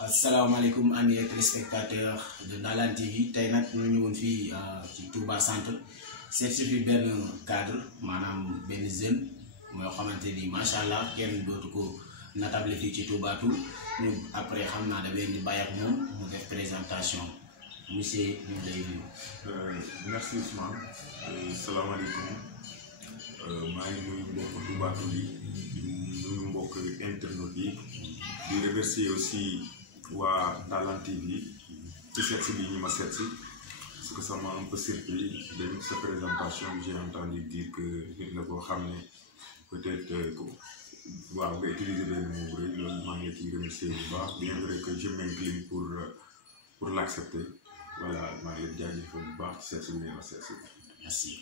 asalaamaaleykum amis téléspectateurs de Ndalaan TV tey nag ñu ñëwoon fii ci Touba Centre seet si fi benn cadre maanaam benn jeune moo xamante ni macha allah kenn dootu ko natable fii ci Touba Toul ñu après xam naa damay indi bàyyi ak moom mu def présentation monsieur ñu lay nuyu. Merci Ousmane. Salaamaaleykum maa ngi nuyu mbokk Touba Toul yi nuyu mbokk internet yi di remercier aussi waa Ndalaan TV ci seet si bi ñu ma seet si parce que ça m'a un peu surpris de sa présentation. J'ai entendu dire que nit la koo xam ne peut-être waaw nga utiliser benn mot rek loolu maa ngi ciy remercier bu baax bien vrai que je m'incline pour l'accepter. Voilà maa ngi leen jaajëfal bu baax seet si bi ma seet si.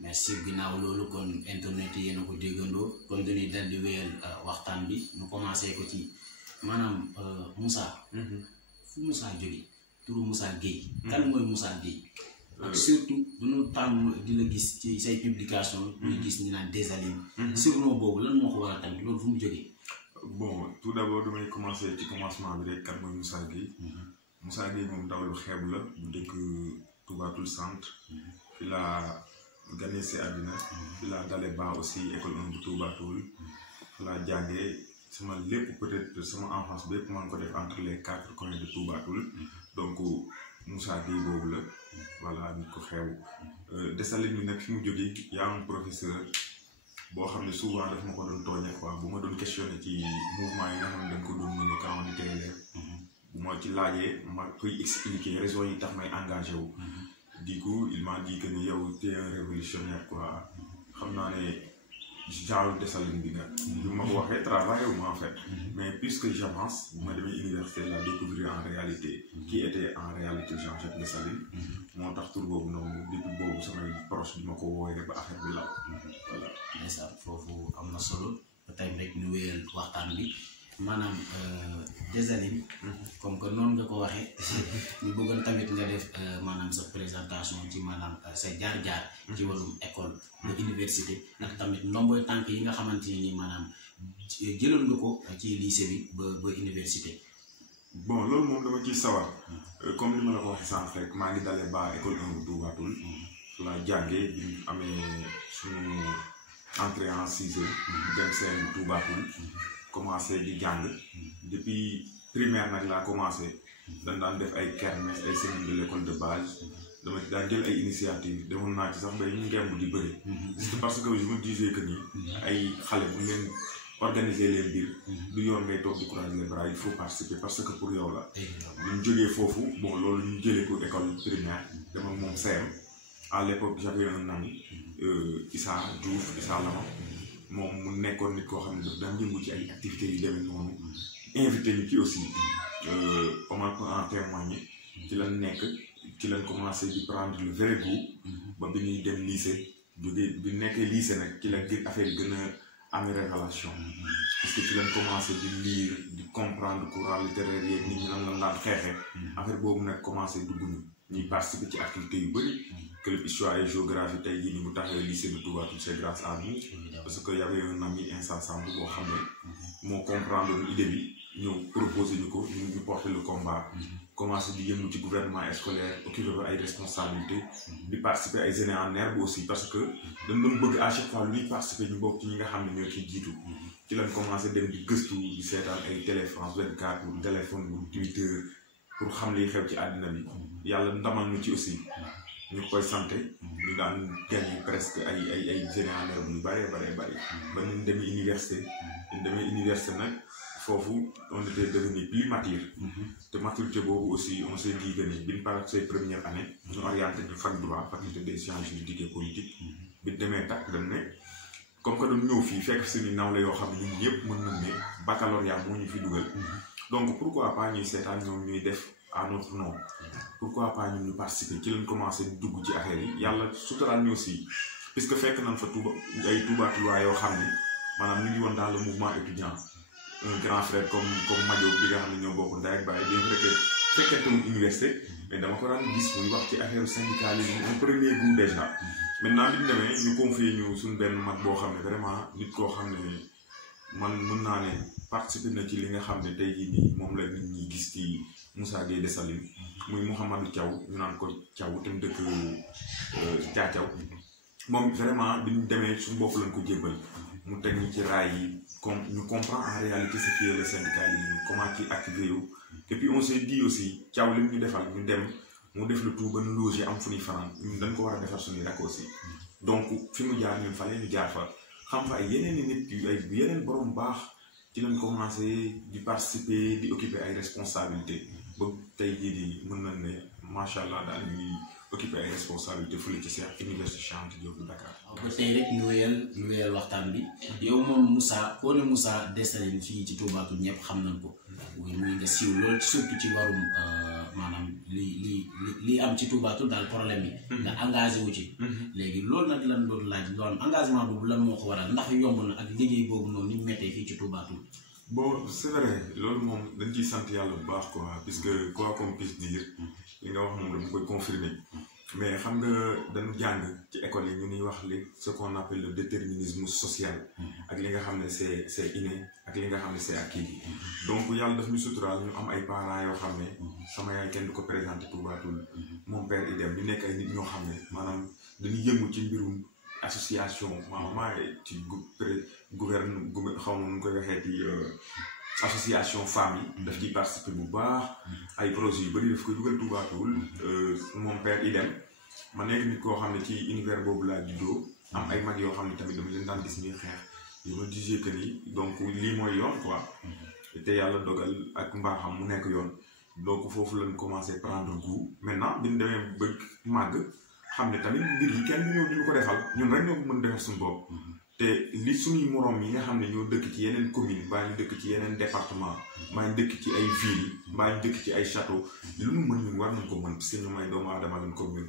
merci ginnaaw loolu kon internet yi yéen a ko déggandoo kon dañuy dal di wéyal waxtaan bi ñu commencé ko ci maanaam Moussa. fu Moussa jóge turu Moussa Gueye. kan mooy Moussa Gueye. ak surtout dañoo tàmm di la gis ci say publication ñuy gis ñu naan Désaline. surnom boobu lan moo ko war a tamit loolu fu mu jógee. Bon tout d'abord damay commencer ci commencement bi rek kan mooy Moussa Gueye. Moussa Gueye moom ndaw lu xeebu la bu dëkk Touba Toul Centre. fi laa gane si àddina fi laa dale ba aussi école 1 bu Touba Toul fi laa jàngee sama lépp peut-être sama enfance bépp maa ngi ko def entre les 4 coins de Touba Toul donc Moussa Gueye boobu la voilà nit ko xeew. Désaline bi nag fi mu jógee y a un professeur boo xam ne souvent daf ma ko doon tooñe quoi bu ma doon questionné ci mouvement yi nga xam ne dañ ko doon mën a quand on était élève bu ma ci laajee ma koy expliquer raison yi tax may engagé wu. Du coup il m'a dit que ni yow t'es un révolutionnaire quoi xam naa ne genre Désaline bi nga bi ma ko waxee travaillé wu ma en fait mais puisque j'avance bu ma demee université la découvrir en réalité qui était en réalité Jean-Jacques Désaline moo tax tur boobu noonu depuis boobu samay proche bi ma ko woowee ba affaire bi law voilà. ndeysaan foofu am na solo ba tey rek ñu wéyal waxtaan bi maanaam Désaline comme que noonu nga ko waxee ñu bëggoon tamit nga def maanaam sa présentation ci maanaam sa jaar-jaar ci wàllum école ba université ak tamit ndomboy tànk yi nga xamante ni maanaam jëloon nga ko ci lycée bi ba université. Bon loolu moom dama ciy sawar comme ni ma la ko waxee sànq rek maa ngi dalee ba école 1 bu Touba Toul la jàngee bi amee suñu entrée en sixième dem seen bu Touba Toul commencé di jàng depuis primaire nag laa commencé dañ daan def ay kermesse ay semaines de l'école de base dama daan jël ay initiative demoon naa ci sax bay ñu ngemb di bëri parce que je me disais que ni ay xale bu leen organiser leen biir du yoon ngay toog di croiser les bras il faut participer parce que pour yow la ñu jógee foofu bon loolu ñu jëlee ko école primaire dama moom CM à l'époque j'avais un ami Issa Diouf Issa Lama moom mu nekkoon nit koo xam ne daf daan yëngu ci ay activités yu demee noonu invité ñu ci aussi on m'a en témoigner ci lañ nekk ci lañ commencé di prendre le vrai goût ba bi ñuy dem lycée jógee bi nekkee lycée nag ci la affaire gën a amee révélation parce que ci lañ commencé di lire di comprendre courant littéraire yeeg nit ñi nan lañ daan xeexee affaire boobu nag commencé dugg ñu ñuy participer ci activités yu bëri club histoire et géographie tey jii ni mu taxawee lycée de Touba Toul c'est grâce à nous parce que y avait un ami Insa Samb boo xam ne moo comprendre idée bi ñëw proposé ñu ko ñu porter le combat commencé di yëngu ci gouvernement scolaire occupé ba ay responsabilités di participer ay Aînés en herbe aussi parce que dañ doon bëgg à chaque fois luy participer ñu bokk ci ñi nga xam ne ñoo ciy jiitu ci lañ commencé dem di gëstu di seetaan ay Télé France 24 ou téléphone ou Twitter pour xam liy xew ci àddina bi yàlla ndamal ñu ci aussi ñu koy santé ñu daan gagné presque ay Aînés en herbe yu bëree bëri ba ñu demee université nag foofu on était devenu plus mature te maturité boobu aussi on s'est dit que ni bi ñu paree say première année ñu orienté ñu fac droit faculté des sciences juridiques et politiques bi demee takk dañ ne comme que dañ ñëw fii fekk suñu nawle yoo xam ne ñun ñëpp mën nañ ne baccalauréat moo ñu fi dugal donc pourquoi pas ñuy seetaan ñoom ñuy def à notre nom pourquoi pas ñun ñu participer ci lañ commencé dugg ci affaire yi yàlla suturaal ñu aussi puisque fekk nañ fa ay Touba Toulois yoo xam ne maanaam ñu ngi woon dans le mouvement étudiant un grand frère comme Madio bi nga xam ne ñoo bokk ndey ak baay bien vrai que fekkentewul université mais dama ko daan gis muy wax ci affaire syndicalisme un premier goût déjà maintenant bi ñu demee ñu confier ñu suñ benn mag boo xam ne vraiment nit koo xam ne man mën naa ne participer na ci li nga xam ne tey jii nii moom la nit ñi gis ci Moussa Gueye Dessalines muy Mouhamadou Thiaw ñu naan ko Thiaw te mu dëkk Thiaw moom vraiment bi ñu demee suñu bopp lañ ko jébbal mu teg ñu ci raay yi comme ñu comprend en réalité ce qui est le syndicalisme comment ci activé yu et puis on s'est dit aussi Thiaw li ñu defal ñu dem mu def le tout ba nu loger am fu ñuy fanaan ñun dañ ko war a defar suñuy rakk aussi donc fi mu jaar ñun fale ñu jaar fa xam fa ay yeneen i nit yu ay yeneen borom baax ci lañ commencé di participer di occuper ay responsabilités ba tey jii di mën nañ ne macha allah daal ñuy occuper ay responsabilités fële ci Cheikh Université Cheikh Anta Diop bu Dakar. waaw ba tey rek ñu wéyal waxtaan bi yow moom Moussa koo ne Moussa Dessalines fii ci Touba Toul ñëpp xam nañ ko muy nga siiw lool surtout ci warum maanaam li am ci Touba Toul daal problème yi. nga engagé wu ci. léegi loolu nag lan doon laaj loolu engagement boobu lan moo ko waral ndax yomb na ak liggéey boobu noonu ni mu méttee fii ci Touba Toul. bon c'est vrai loolu moom dañ ciy sant yàlla bu baax quoi puisque quoi qu'on puisse dire li nga wax moom dama koy confirmer mais xam nga dañu jàng ci école yi ñu ñuy wax li ce qu'on appelle le déterminisme social ak li nga xam ne c'est inné ak li nga xam ne c'est acquis donc yàlla daf ñu suturaal ñu am ay parents yoo xam ne sama yaay kenn du ko présenté Touba Toul mon père idem ñu nekk ay nit ñoo xam ne maanaam dañuy yëngu ci mbirum association maanaam ci gouverne xaw ma nu koy waxee ci association femmes yi daf ciy participer bu baax ay projets yu bëri daf koy dugal Touba Toul mon père idem ma nekk nit koo xam ne ci univers boobu laa juddoo am ay mag yoo xam ne tamit dama leen daan gis ñuy xeex yi ma disais que ni donc lii mooy yoon quoi te yàlla dogal ak mbaaxam mu nekk yoon donc foofu lañ commencé prendre goût maintenant bi ñu demee ba màgg xam ne tamit mbir yi kenn du ñëw ñu ko defal ñun rek ñoo ko mën defal suñu bopp te li suñuy moroom yi nga xam ne ñoo dëkk ci yeneen commune mbaa ñu dëkk ci yeneen département mbaa ñu dëkk ci ay ville mbaa ñu dëkk ci ay château lu ñu mën ñun war nañ ko mën parce que ñu may doomu aadama lañ ko ñun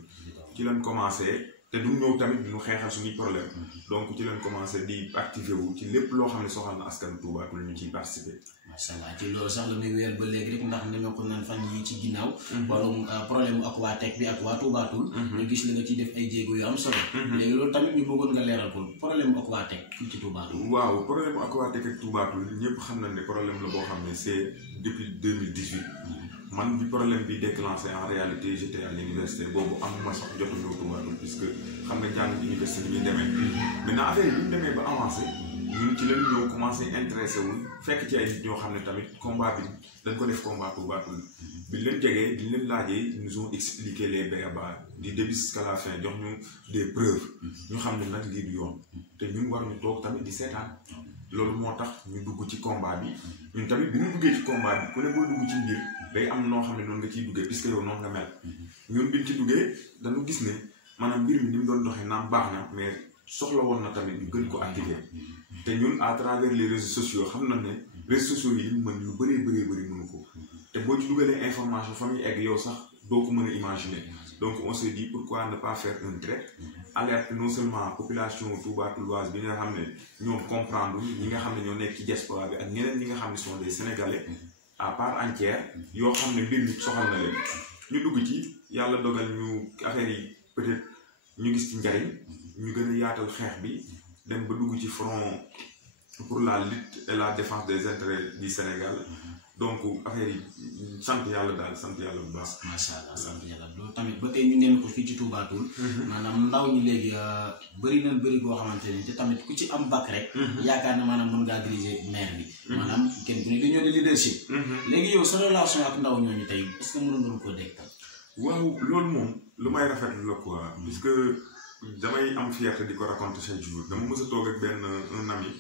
ci lañ commencé te du ñëw tamit ñu xeexal suñuy problème donc ci lañ commencé di activé wu ci lépp loo xam ne soxal na askan Touba Toul ñu ciy participer. macha allah ci loolu sax la muy weer ba léegi rek ndax ni ma ko naan fan yii ci ginnaaw. wàllum problème ak waa Tek bi ak waa Touba Toul. ñu gis la nga ciy def ay jéego yu am solo. léegi loolu tamit ñu bëggoon nga leeral ko problème ak waa Tek fii ci Touba Toul. waaw problème ak waa Tek ak Touba Toul ñëpp xam nañ ne problème la boo xam ne c'est depuis 2018. man bi problème bi déclenché en réalité j'étais à l'université boobu amuma sax jotu ñëw Touba Toul puisque xam nga jàng université bi ñuy demee. maintenant affaire yi bu ñu demee ba avancé ñun ci lañ ñëw commencé intéressé wul fekk ci ay nit ñoo xam ne tamit combat bi dañ ko def combat Touba Toul bi leen jegee di leen laajee ils nous ont expliqué les béaba du début jusqu'à la fin jox ñu des preuves ñu xam ne nag lii du yoon te ñun war ñu toog tamit di seetaan loolu moo tax ñu dugg ci combat bi ñun tamit bi ñu duggee ci combat bi ku ne boo dugg ci mbir day am noo xam ne noonu nga ciy duggee puisque yow noonu nga mel ñun biñ ci duggee dañu gis ne maanaam mbir mi ni mu doon doxee naam baax na mais soxla woon na tamit ñu gën ko activer te ñun à travers les réseaux sociaux xam na ne réseaux sociaux yi ñu mën lu bëree mënu ko te boo ci dugalee information fa muy egg yow sax doo ko mën a imaginer donc on s'est dit pourquoi ne pas faire un trait alerte non seulement population Touba Touloise bi nga xam ne ñoom comprendre ñi nga xam ne ñoo nekk ci diaspora bi ak ñeneen ñi nga xam ne sont des Sénégalais à part entière yoo xam ne mbir mi soxal na leen ñu dugg ci yàlla dogal ñu affaire yi peut-être ñu gis ci njariñ ñu gën a yaatal xeex bi dem ba dugg ci front pour la lutte et la défense des intérêts du Sénégal donc affaire yi sant yàlla daal sant yàlla bu baax. macha allah sant yàlla loolu tamit ba tey ñu neen ko fii ci Touba Toul. maanaam ndaw ñi léegi bëri nañ bëri boo xamante ne te tamit ku ci am bac rek. yaakaar na maanaam mën ngaa diriger maire bi. maanaam kenn ku ne dañoo de leadership. léegi yow sa relation ak ndaw ñooñu tey est-ce que mënoon nga koo dégg tam. waaw loolu moom lu may rafetlu la quoi puisque damay am fierté di ko raconter chaque jour dama mës a toog ak benn un ami.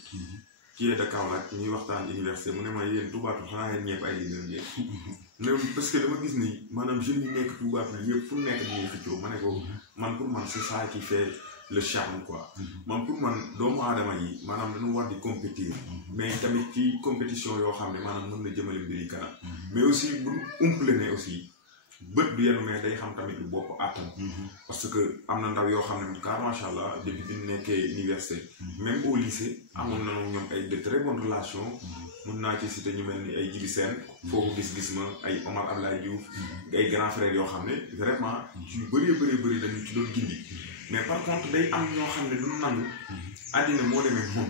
qui est de Kaolack ñuy waxtaan université mu ne ma yéen Touba Toul xanaa ngeen ñëpp ay leader ngeen parce que dama gis ni maanaam jeunes yi nekk Touba Toul yëpp fu nekk dañuy xëccoo ma ne ko man pour man c'est ça qui fait le charme quoi man pour man doomu aadama yi maanaam dañu war di compétir mais tamit ci compétition yoo xam ne maanaam mën na jëmale mbir yi kanam mais aussi bu umpale ne aussi bët du yenu mais day xam tamit lu bopp àttan parce que am na ndaw yoo xam ne car macha allah depuis bi ñu nekkee université même au lycée amoon na ñoom ay de très bonnes relations mun naa ci citer ñu mel ni ay Jibi Sène foo ko gis ma ay Omar Abdoulaye Diouf ay grand frères yoo xam ne vraiment yu bëree bëri dañu ci doon gindi mais par contre day am ñoo xam ne du nangu àddina moo demee moom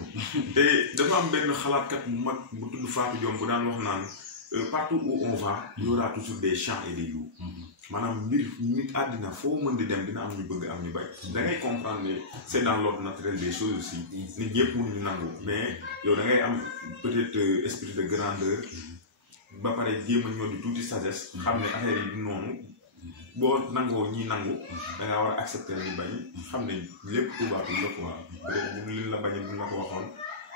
te dafa am benn xalaatkat bu mag bu tudd Fatou Diom bu daan wax naan partout où on va il y aura toujours des champs et des loups maanaam mbir nit àddina foo mën di dem dina am ñu bëgg am ñu bañ da ngay comprendre ne c'est dans l'ordre naturel des choses aussi nit ñëpp mënuñu nangu mais yow da ngay am peut-être esprit de grandeur ba pare jéem a ñoo di tuuti sagesse xam ne affaire yi du noonu boo nangoo ñi nangu da ngaa war a accepter ni bañ xam ne lépp tuubaatul la quoi peut-être bu liñ la bañee bu ñu la ko waxoon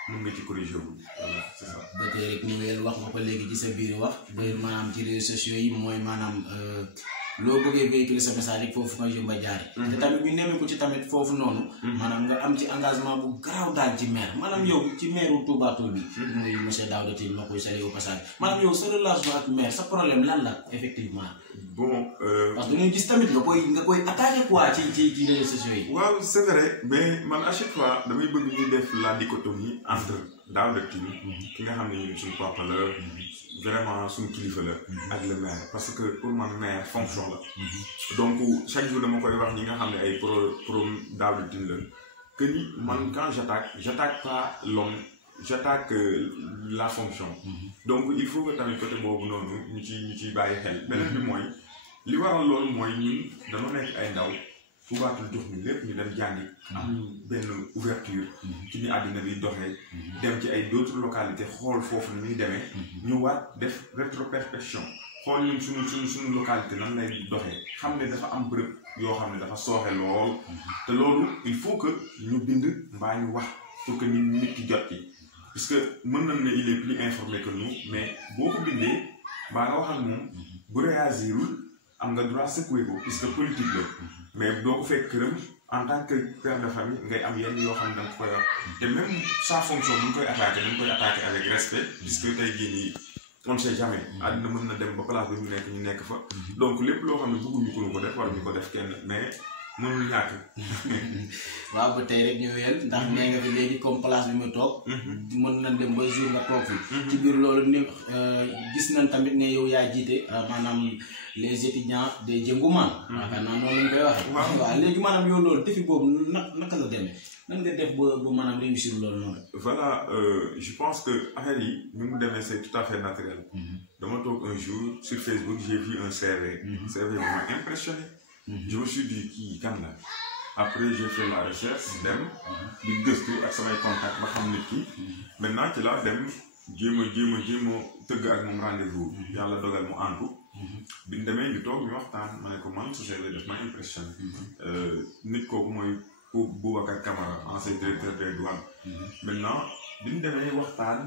mën nga ci corriger wu voilà c'est ça. ba tey rek ñu weel wax nga ko léegi ci sa biir wax ba maanaam ci réseaux sociaux yi mooy maanaam loo bëggee véhiculer sa message rek foofu nga yomba jaare te tamit ñu nemmee ko ci tamit foofu noonu maanaam nga am ci engagement bu garaaw daal ci maire maanaam yow ci maire wu Touba Toul bi muy monsieur Daouda Tine ma koy saluer au passage maanaam yow sa relation ak maire sa problème lan la effectivement bon parce que ñu gis tamit nga koy attaquer quoi ci réseaux sociaux yi waaw c'est vrai mais man à chaque fois damay bëgg ñuy def la dichotomie entre Daouda Tine ki nga xam ne ñun suñu papa la vraiment suñu kilifa la ak le maire parce que pour man maire fonction la donc chaque jour dama koy wax ñi nga xam ne ay pro Daouda Tine la que ni man quand j'attaque pas l'homme j'attaque la fonction donc il faut que tamit côté boobu noonu ñu ciy bàyyi xel beneen bi mooy li waral loolu mooy ñun dañoo nekk ay ndaw Touba Toul jox ñu lépp ñu dem jàngi am benn ouverture ci ni àddina bi doxee dem ci ay d'autres localités xool foofu ni muy demee ñu waat def rétrospective xool ñun suñu localité nan lay doxee xam ne dafa am bërëb yoo xam ne dafa sooxe lool te loolu il faut que ñu bind mbaa ñu wax pour que nit ki jot ci parce que mën nañ ne il est plus informé que nous mais boo ko bindee mbaa nga wax ak moom bu réagirul am nga droit secouer ko puisque politique la mais doo ko fekk këram en tant que père de famille ngay am yenn yoo xam ne da nga koy wax te même sa fonction bu ñu koy attaqué dañ koy attaqué avec respect puisque tey jii nii on ne sait jamais àddina mën na dem ba place bi ñu nekk fa donc lépp loo xam ne bëgguñu ko def war ñu ko def kenn mais mënul ñàkk. waaw ba tey rek ñu wéyal ndax nee nga fi léegi comme place bi mu toog. mën na dem ba jour nga toog fi. ci biir loolu ni gis nañ tamit ne yow yaa jiite maanaam les étudiants de Jëngumaan. yaakaar naa noonu lañ koy waxee. waaw léegi maanaam yow loolu défi boobu naka la demee nan nga def ba maanaam réussir loolu noonu. voilà je pense que affaire yi ni mu demee c'est tout à fait naturel. dama toog un jour sur Facebook j'ai vu un CV. CV bi m'a impressionné. Je me suis dit kii kan la après j'ai fait la recherche dem di gëstu ak samay contact ba xam nit ki maintenant ci laa dem jéem a tëgg ak moom rendez-vous yàlla dogal mu àndu bi ñu demee ñu toog ñu waxtaan ma ne ko man su CV def ma impression nit kooku mooy Boubacar Camara ancien directeur des douanes maintenant bi ñu demee waxtaan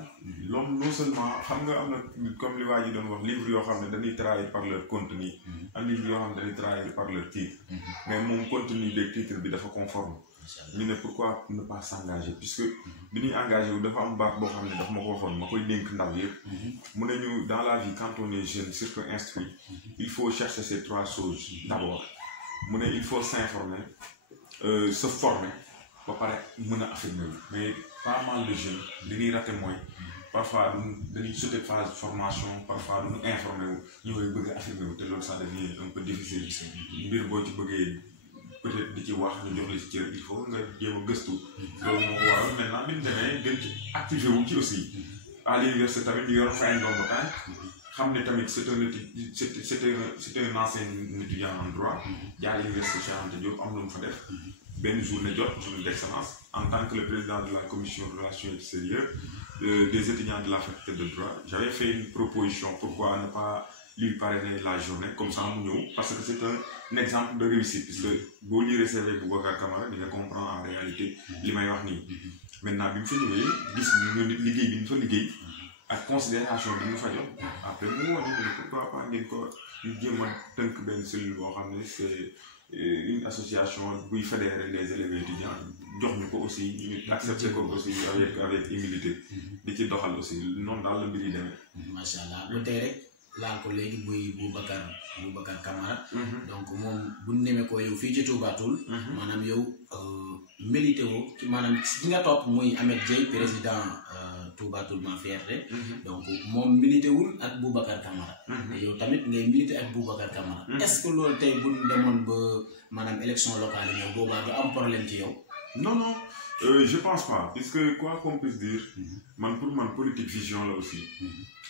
l'homme non seulement xam nga am na comme li waa ji doon wax livre yoo xam ne dañuy trahir par leur contenu ak livre yoo xam ne dañuy trahir par leur titre mais moom contenu des titres bi dafa conforme ñu ne pourquoi ne pas s'engager puisque bi ñuy engagé wu dafa am baax boo xam ne dafa ma ko waxoon ma koy dénk ndaw yëpp mu ne ñu dans la vie quand on est jeune surtout instruit il faut chercher ces trois choses d'abord mu ne il faut s'informer se former ba pare mën a affirmer wu mais pas mal de jeunes li ñuy raté mooy parfois dañuy sauter phase formation parfois duñu informé wu ñooy bëgg a affirmer wu te loolu ça devient un peu difficile mbir boo ci bëggee peut-être di ci wax ñu jox la ci cër il faut nga jéem a gëstu loolu moo ko waral maintenant bi ñu demee gën ci activé wu ci aussi à l'université tamit ñu yor fay ndombo tànk xam ne tamit c'était un ancien étudiant en droit jaar l'université Cheikh Anta Diop am lu mu fa def benn journée d'excellence en tant que le président de la commission de relations extérieures des étudiants de la faculté de droit j'avais fait une proposition pourquoi ne pas lui parrainer la journée comme ça mu ñëw parce que c'est un exemple de réussite puisque boo lire CV Boubacar Camara di nga comprendre en réalité li may wax nii maintenant bi mu fa ñëwee gis ñu liggéey bi ñu fa liggéey ak considération bi ñu fa jox après mu woo ñu pourquoi pas ngeen ko ñu jéem a tënk benn cellule boo xam ne c'est une association buy fédérer les élèves étudiants jox ñu ko aussi ñu accepté ko aussi avec humilité di ci doxal aussi noonu daal la mbir yi demee. macha allah ba tey rek laal ko léegi buy Boubacar Camara. donc moom bu ñu nemee ko yow fii ci Touba Toul. maanaam yow milité woo maanaam ki nga topp muy Ahmed Dieye président Touba Toul ma fierté. donc moom milité wul ak Boubacar Camara. te yow tamit ngay milité ak Boubacar Camara. est-ce que loolu tey bu ñu demoon ba maanaam élection locale yi ñëw boobaa du am problème ci yow. non non je pense pas parce que quoi qu'on puisse dire man pour man politique vision la aussi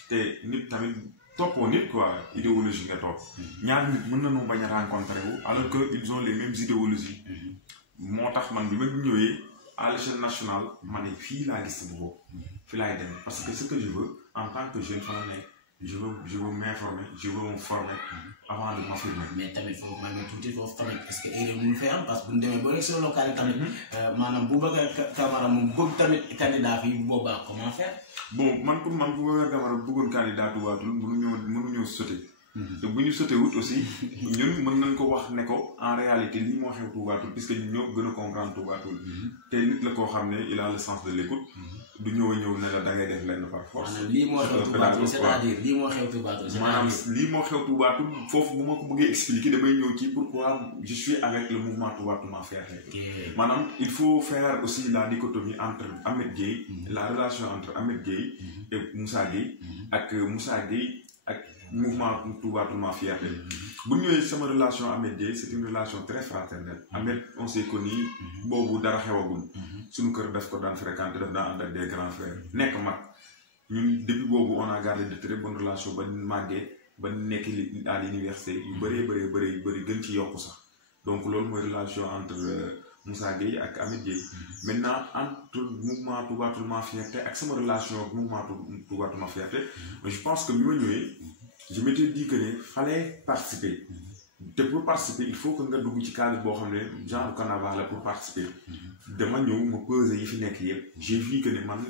te nit tamit toppoo nit quoi idéologie nga topp ñaar nit mën nañoo bañ a rencontrer wu alors que ils ont les mêmes idéologies moo tax man bi ma ñëwee à l'échelle nationale ma ne fii laa gis sama bopp fii laay dem parce que ce que je veux en tant que jeune fa la nekk je veux m'informer je veux me former avant de m'affirmer. mais tamit foofu man tuuti foofu tamit est-ce que erreur mënu fay am parce que bu ñu demee ba élection locale tamit maanaam Boubacar Camara moom bëgg tamit candidat fii bu boobaa comment faire. bon man pour man Boubacar Camara bëggoon candidat waatul mënuñoo sauter. te bu ñu sauté wut aussi ñun mën nañ ko wax ne ko en réalité lii moo xew Toubatul puisque ñun ñoo gën a comprendre Toubatul te nit la koo xam ne il a le sens de l'écoute du ñëw ne la da ngay def lenn par force. maanaam lii moo xew Toubatul c'est-à-dire lii moo xew Toubatul. maanaam lii moo xew Toubatul foofu bu ma ko bëggee expliquer damay ñëw ci pourquoi je suis avec le mouvement Toubatul ma fierté. maanaam il faut faire aussi la dichotomie entre Ahmed Gueye la relation entre Ahmed Gueye et Moussa Gueye ak Moussa Gueye ak mouvement Toubatul ma fierté. bu ñëwee sama relation Ahmed Gueye c'est une relation très fraternelle. Ahmed on s'est connu boobu dara xewagul. suñu kër daf ko daan fréquenter daf daan ànd ak des grands frères nekk mag ñun depuis boobu on a gardé de très bonnes relations ba màggee ba nekk à l'université yu bëri gën ci yokku sax donc loolu mooy relation entre Moussa Gueye ak Ahmed Gueye. maintenant entre mouvement Toubatul ma fierté ak sama relation ak mouvement Toubatul ma fierté je pense que bi ma ñëwee je m'étais dit que ne fallait participer te pour participer il faut que nga dugg ci cadre boo xam ne genre carnaval la pour participer dama ñëw ma peser yi fi nekk yëpp j'ai vu que ne man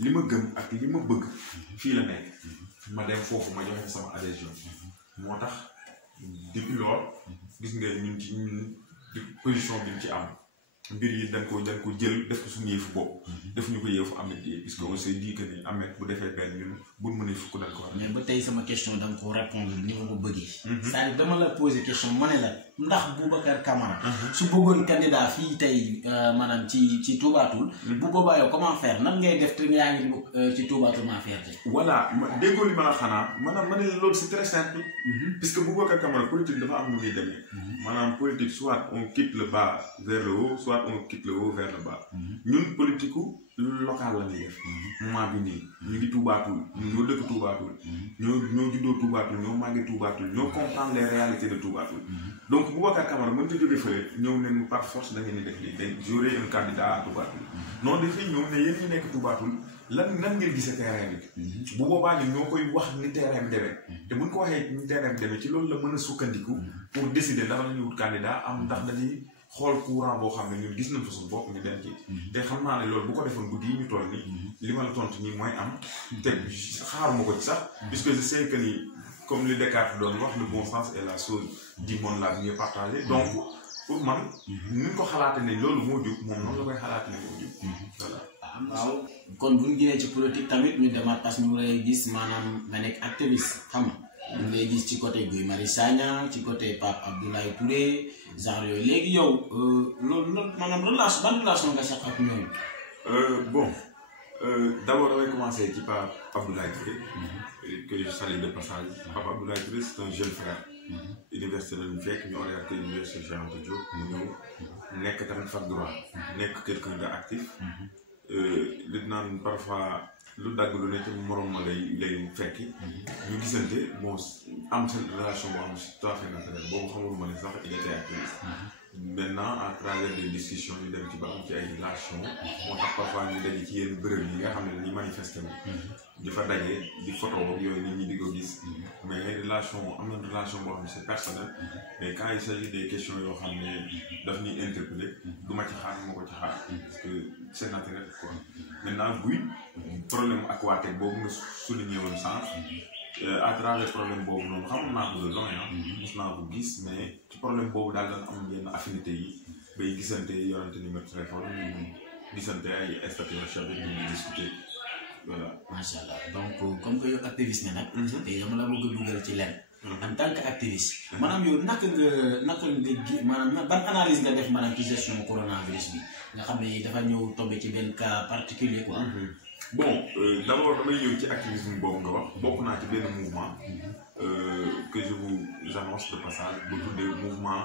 li ma gëm ak li ma bëgg fii la nekk ma dem foofu ma joxe sama adhésion moo tax depuis loolu gis nga ñun ci position bi ñu ci am mbir yi dañ ko jël def ko suñu yëfu bopp def ñu ko yëfu Ahmed Gueye puisque on s'est dit que ni Ahmed bu defee benn ñun buñ mënee fukk dañ ko war mais ba tey sama question da nga ko répondre ni ma ko bëggee c'est-à-dire dama la poser question ma ne la ndax Boubacar Camara su bëggoon candidat fii tey maanaam ci Toubatul bu boobaa yow comment faire nan ngay def te yaa ngi ci Toubatul ma fierté voilà déggoo li ma la xanaa maanaam ma ne la loolu c'est très simple puisque Boubacar Camara politique dafa am nu muy demee maanaam politique soit on quitte le bas vers le haut soit on quitte le haut vers le bas ñun politique local la ñuy def moment bi nii ñu ngi Toubatul ñoo dëkk Toubatul ñoo juddoo Toubatul ñoo màggee Toubatul ñoo comprendre les réalités de Toubatul donc Boubacar Camara mën ta jóge fële ñëw ne par force da ngeen di def lii dañ j'aurai un candidat à Toubatul non dafay ñëw ne yéen ñi nekk Toubatul lan ngeen gisee terrain bi bu boobaa ñun ñoo koy wax ni terrain bi demee te buñ ko waxee ni terrain bi demee ci loolu la mën a sukkandiku pour décider ndax dañuy wut candidat am ndax dañuy xool courant boo xam ne ñun gis nañ fa suñu bopp ñu dem ci te xam naa ne loolu bu ko defoon guddi yi ñu toll nii li ma la tontu nii mooy am te xaaruma ko ci sax puisque je sais que ni comme li Descartes doon wax le bon sens est la chose du monde la mieux partagée donc pour man ni ñu ko xalaate ne loolu moo jub moom noonu la koy xalaate ne moo jub voilà. waaw kon bu ñu génnee ci politique tamit ñu demaat parce que ñu lay gis maanaam nga nekk activiste xam nga ñu lay gis ci côté Guy Marius Sagna ci côté Pape Abdoulaye Touré genre yooyu léegi yow loolu maanaam ban relation nga sax ak ñoom. bon d'abord damay commencer ci Pape Abdoulaye Touré que je salue de passage. Pape Abdoulaye Touré c'est un jeune frère. université lañu fekk ñu orienté université Cheikh Anta Diop mu ñëw nekk tamit fac droit nekk quelqu'un d'actif li naan parfois lu dagg lu nekk morom ma lay fekki ñu gisante bon am seen relation boo xam c'est tout à fait naturel boobu xamul ma ne sax il était activiste maintenant à travers des discussions ñu dem ci ba am ci ay relation moo tax parfois ñu daje ci yenn bërëb yi nga xam ne ni manifesté wu di fa daje di photo yooyu nit ñi di ko gis mais relation am na relation boo xam ne c'est personnel mais quand il s'agit des questions yoo xam ne daf ñuy interpeller du ma ci xaar moo ko ci xaar parce que c'est naturel quoi maintenant buy problème ak waa teg boobu nga souligné woon sànq à travers problème boobu noonu xamoon naa ko de loin mos naa ko gis mais ci problème boobu daal dañ am yenn affinité yi bay gisante yorante numéro téléphone gisante ay statut recherche bi ñu discuter voilà. macha allah donc comme que yow activiste nga nag. te dama la bëgg a dugal ci lenn. en tant que activiste. maanaam yow naka nga maanaam ban analyse nga def maanaam ci gestion coronavirus bi nga xam ne dafa ñëw tombé ci benn cas particulier quoi. bon d'abord damay ñëw ci activisme boobu nga wax bokk naa ci benn mouvement que je vous annonce de passage bu tuddee mouvement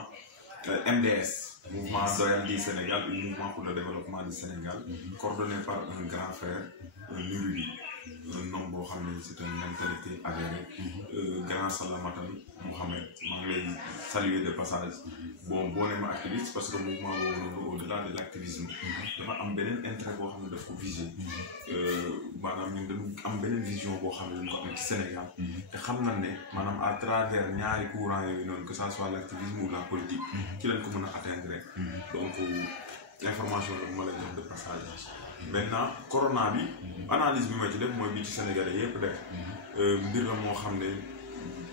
MDS, Mouvement Doyal du Sénégal, un mouvement pour le développement du Sénégal, coordonné par un grand frère, un érudit, un homme Mohamed, c'est une mentalité avérée, grand Salamatan Mohamed, je saluer de passage. Bon activiste parce que le mouvement au-delà de l'activisme, il y a un intérêt de viser. Madame, nous avons une vision du Sénégal. Et à travers les courants, que ce soit l'activisme ou la politique, qui est comment atteindre. Donc, l'information de passage. Maintenant, Corona, analyse du Sénégalais,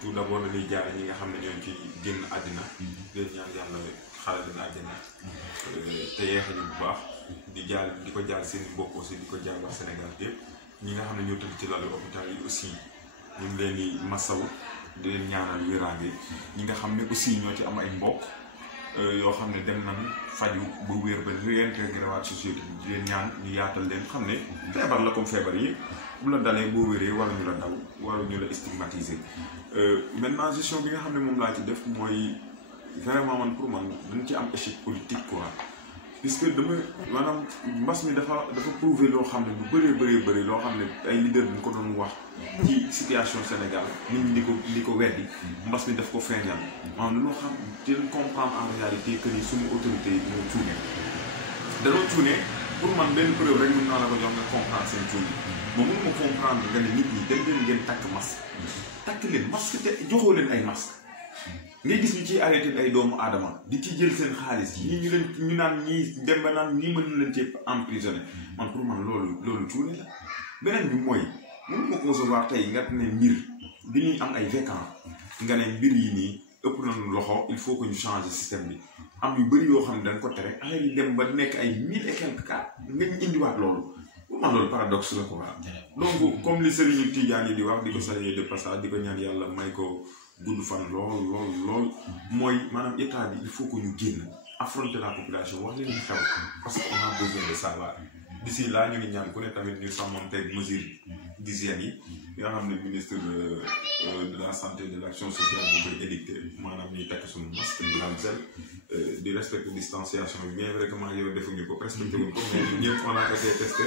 tout d'abord les gens qui ont été génn àddina di ñaan yàlla xale leen àddina te yeexal bu baax di jaal di ko jaal seen mbokk aussi di ko jaal waa Sénégal yëpp ñi nga xam ne ñoo tëdd ci lalu hôpital yi aussi ñu ngi leen di masawu di leen ñaanal wéraange ñi nga xam ne aussi ñoo ci am ay mbokk yoo xam ne dem nañ faju ba wér ba réintégré waat société bi di leen ñaan ñu yaatal leen xam ne feebar la comme feebar yi bu la dalee boo wéree waruñu la daw waruñu la stigmatiser maintenant gestion bi nga xam ne moom laa ci def mooy vraiment man pour man dañ ci am échec politique quoi puisque dama maanaam mbas mi dafa prouver loo xam ne lu bëri loo xam ne ay leader bu ko doon wax ci situation Sénégal nit ñi di ko weddi mbas mi daf ko feeñal maanaam lu xam di comprendre en réalité que ni suñu autorité yi ñoo cuune danoo cuune pour man benn preuve rek mën naa la ko jox nga comprendre seen cuune moom mën ma comprendre nga ne nit ñi dem leen ngeen takk masque takk leen masque te joxoo leen ay masque ngay gis ñu ciy arrêté ay doomu aadama di ci jël seen xaalis ñii ñu naan ñii dem ba naan ñii mën leen ci emprisonné man pour man loolu cuune la beneen bi mooy mënu ma concevoir tey nga ne mbir bi ñuy am ay vécans nga ne mbir yi nii ëpp nañu loxo il faut que ñu changer système bi am yu bëri yoo xam ne dañ ko tere affaire yi dem ba nekk ay 1000 et quelques cas nga indiwaat loolu pour man loolu paradoxe la quoi donc comme li Serigne Tidiane yi di wax di ko saluer de passage di ko ñaan yàlla may ko gudd fan lool mooy maanaam état bi il faut que ñu génn affronter la population wax leen ñu xew parce que on a besoin de savoir d'ici là ñu ngi ñaan ku ne tamit ñu sàmmanteeg mesures d'hygiène yi nga xam ne ministre de la santé et de l'action sociale moo koy édicté maanaam ñuy takk suñu masque di am gel di respecter distanciation bi bien vrai que maa yow defuñu ko respecté wuñ ko mais ñun ñëpp on a été testé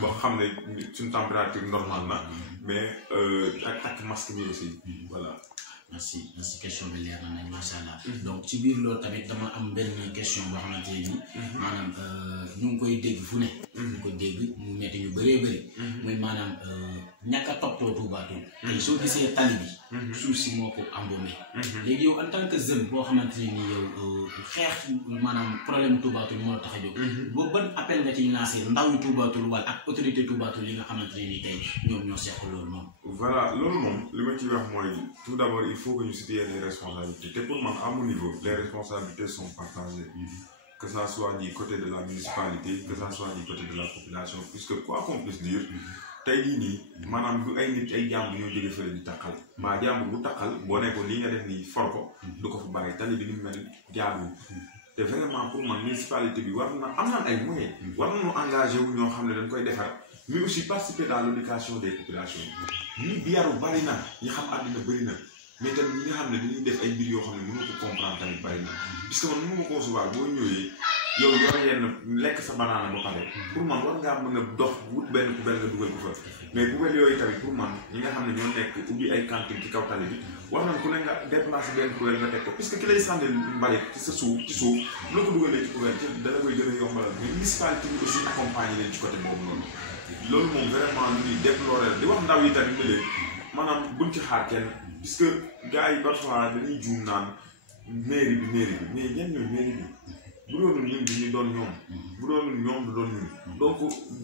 ba xam ne suñu température normale na mais ak takk masque bi aussi voilà. merci question bi leer na nañ macha allah. donc ci biir loolu tamit dama am benn question boo xamante ni maanaam ñu ngi koy dégg fu ne. ñu ko dégg mu metti ñu bëree bëri. muy maanaam ñàkk a toppatoo Touba Toul. tey soo gisee tali bi. suuf si moo ko embaumé. léegi yow en tant que jeune boo xamante ne nii yow xeex maanaam problème Touba Toul moo la tax a jóg. boobu ban appel nga ciy lancé ndaw yu Touba Toul wala ak autorité Touba Toul yi nga xamante ne nii tey ñoom ñoo seq loolu moom. voilà loolu moom li ma ciy wax mooy tout d'abord il faut que nous situions les responsabilités. Et pour moi, à mon niveau, les responsabilités sont partagées. Que ça soit du côté de la municipalité, que ça soit du côté de la population. Puisque quoi qu'on puisse dire, tey jii nii maanaam du ay nit ay jàmbur ñoo jóge fële di takkal mbaa jàmbur bu takkal boo ne ko lii nga def nii for ko du ko fa bàyyi tali bi ni mu mel jaaduwul te vraiment pour man municipalité bi war na am na ay moyens war nañu engagé wu ñoo xam ne dañ koy defar mais aussi participer dans l'éducation des populations ñi bi yaru bari na ñi xam àddina bëri na mais tamit ñi nga xam ne dañuy def ay mbir yoo xam ne mënu ko comprendre tamit bari na puisque man mënu ma concevoir boo ñëwee yow yor yenn lekk sa banaana ba pare pour man war ngaa mën a dox wut benn poubelle nga dugal ko fa mais poubelle yooyu tamit pour man ñi nga xam ne ñoo nekk ubbi ay cantine ci kaw tali bi war nañ ku ne nga déplacer benn poubelle nga teg ko puisque ki lay sànni mbalit ci sa suuf ci suuf loo ko dugalee ci poubelle ci dana koy gën a yombalal mais municipalité bi aussi accompagner leen ci côté boobu noonu loolu moom vraiment lu ñuy déplorer di wax ndaw yi tamit ne leen maanaam buñ ci xaar kenn puisque gars yi parfois dañuy juum naan mairie bi mais ñenn ñooy mairie bi bu doonul ñun du ñu doon ñoom bu doonul ñoom du doon ñun donc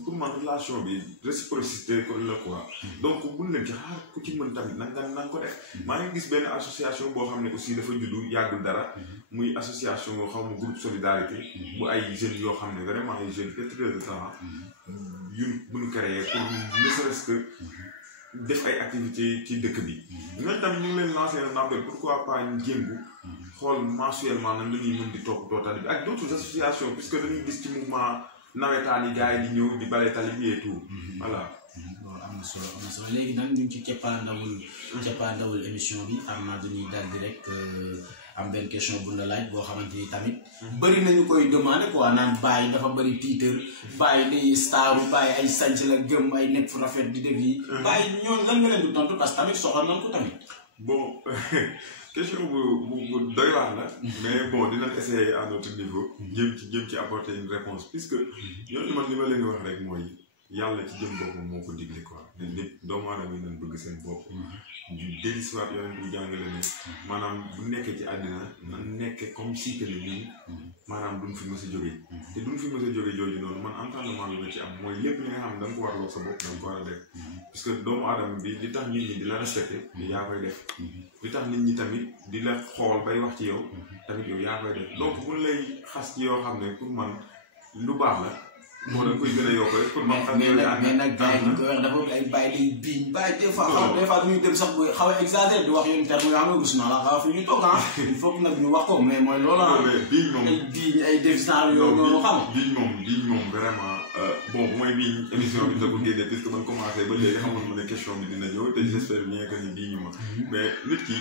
pour man relation bi réciprocité ko la quoi donc buñ leen ci xaar ku ci mën tamit nan ko def maa ngi gis benn association boo xam ne aussi dafa juddu yàggul dara muy association yoo xam ne groupe solidarité bu ay jeunes yoo xam ne vraiment ay jeunes pétris de talent yu bu ñu créé pour ne serait-ce que def ay activités ci dëkk bi ñooñu tamit ñu ngi leen lancer un appel pourquoi pas ñu jéngu xool mensuellement nan la ñuy mën di topp tali bi ak d'autres associations puisque dañuy gis ci mouvement nawetaan yi gars yi di ñëw di bale tali bi et tout voilà. loolu am na solo léegi nag ñu ngi ci cappaandawul émission bi xam naa dañuy dal di rek am benn question bu la laaj boo xamante ni tamit bëri nañu koy demandé quoi naan Baye dafa bëri tiitër Baye day staru Baye ay sanc la gëm ay nekk fu rafet di def yi Baye ñooñu lan nga leen di tontu parce que tamit soxal nañ ko tamit. Bon question bu doy waar la mais bon dinañ essayer à notre niveau jëm ci apporter une réponse puisque ñooñu man li ma leen di wax rek mooy yàlla ci jëm boppam moo ko digle quoi ne nit doomu aadama yi nañ bëgg seen bopp du dellusiwaat yonent bu jàngale ne maanaam bu nekkee ci àddina nan nekkee comme si que ni nii maanaam duñ fi mës a jógee te duñ fi mës a jógee jooju noonu man entendement lu ma ci am mooy lépp li nga xam ne da nga ko war a loo sa bopp da nga ko war a def parce que doomu aadama bi li tax nit ñi di la respecté yaa koy def li tax nit ñi tamit di la xool bay wax ci yow tamit yow yaa koy def donc buñ lay xas ci yoo xam ne pour man lu baax la moo da koy gën a yokk rek pour man xam ne mais nag Baye ñu koy wax dafa ay Baye day biiñ Baye des fois ñuy dem sax bu xaw a exagéré di wax yoon terme yoo xam ne rus naa la xaw fi ñu toog il faut que nag ñu wax ko mais mooy loolu biiñ moom ay biiñ ay déficient yooyu noonu xam biiñ moom vraiment bon bu may biiñ émission bi dina ko génne puisque man commencé ba léegi xamoon ma ne question bi dina ñëw te j'espère bien que ni biiñu ma mais nit ki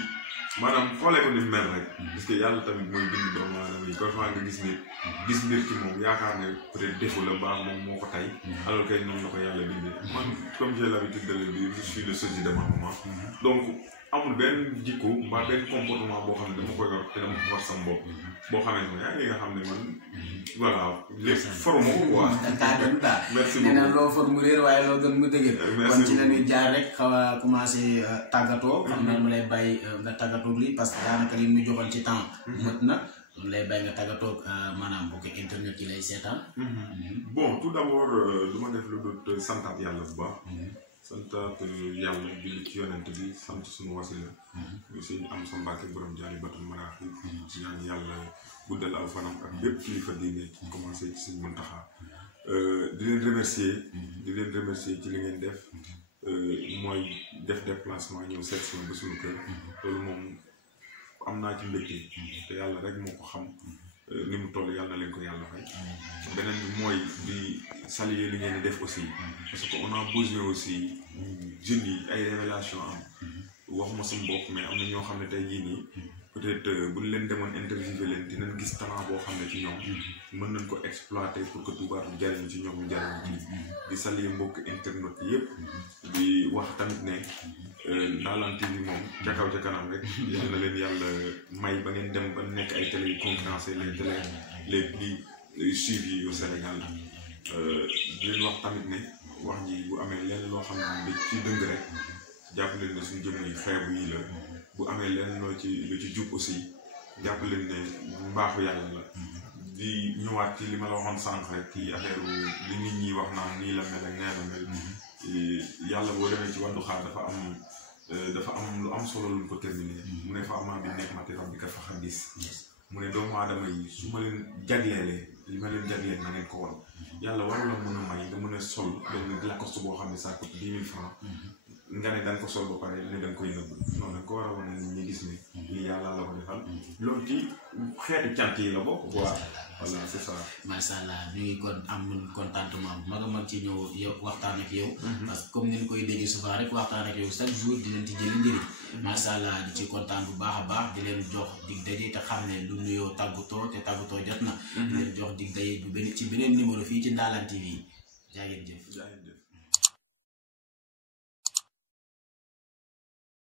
maanaam xoolee ko ni mel rek parce que yàlla tamit mooy bind doomu aadama yi parfois nga gis mbir ci moom yaakaar ne peut-être défaut la baax moom moo ko tay alors que noonu la ko yàlla bindee man comme j'ai l'habitude de le dire je suis le sosie de ma maman donc amul benn jikko mbaa benn comportement boo xam ne dama koy yor te dama ko war sama bopp boo xamee ne yaa ngi nga xam ne man voilà lépp forme ko quoi. merci beaucoup nee na loo forme réer waaye loo gën mu dëgër. kon ci la ñuy jaar rek xaw a commencé tàggatoo. xam naa mu lay bàyyi nga tàggatoo lii parce que daanaka li mu joxoon ci temps. mët na mu lay bàyyi nga tàggatoo maanaam bu ko internet yi lay seetaan. bon tout d'abord du ma def lu dul santaat yàlla bu baax. santaat yàlla julli ci yonent bi sant suñu wasila aussi am sa Mbàkke borom jaari batul maraax yi ñaan yàlla guddal aw fanam ak bépp kilifa diine commencé ci Sëñ Muntaxa di leen remercier ci li ngeen def mooy def déplacement ñëw seet si ba suñu kër loolu moom am naa ci mbégte te yàlla rek moo ko xam ni mu toll yàlla na leen ko yàlla fay beneen bi mooy di saluer li ngeen di def aussi parce que on a besoin aussi jeunes yi ay révélation am waxuma sama bopp mais am na ñoo xam ne tey jii nii peut-être bu ñu leen demoon interviewer leen dinañ gis talent boo xam ne ci ñoom mën nañ ko exploiter pour que Touba jariñu ci ñoom ñu jariñu ci di saluer mbokk internet yëpp di wax tamit ne Ndaanaan TV moom ca kaw ca kanam rek yal na leen yàlla may ba ngeen dem ba nekk ay télé yu concurrencé les télé les plus suivis au Sénégal di leen wax tamit ne wax ji bu amee leen loo xam ne ci dëng rek jàpp leen ne suñu jëm yi xeebu yi la bu amee leen lu ci jub aussi jàpp leen ne mbaaxu yàlla la di ñëwaat ci li ma la waxoon sànq rek ci affaire li nit ñi wax naan nii la mel ak nee la mel yàlla boo demee ci wàllu xaar dafa am lu am solo luñ ko terminé mu ne fa amaa bi nekk mati rab bi ka fa xadis mu ne doomu aadama yi su ma leen jagleelee li ma leen jagleel na ngeen ko wan yàlla war la mën a may nga mën a sol benn Lacoste boo xam ne ça coûte 10 000 francs nga ne danga ko sol ba pare ne danga koy nëbb non danga ko war a wane nit ñi gis ne lii yàlla la ko defal loolu ci xeetu cant yi la bokk quoi voilà c'est ça macha allah ñu ngi kon am contentement bu mag a mag ci ñëw yow waxtaan ak yow parce que comme ni ñu koy déggee souvent rek waxtaan ak yow chaque jour di leen ci jëli njëriñ macha allah di ci kontaan bu baax a baax di leen jox dig daje te xam ne lu nuyoo tàggatoo te tàggatoo jot na di leen jox dig daje bu ci beneen numéro fii ci Ndaanaan TV jaa ngeen jëf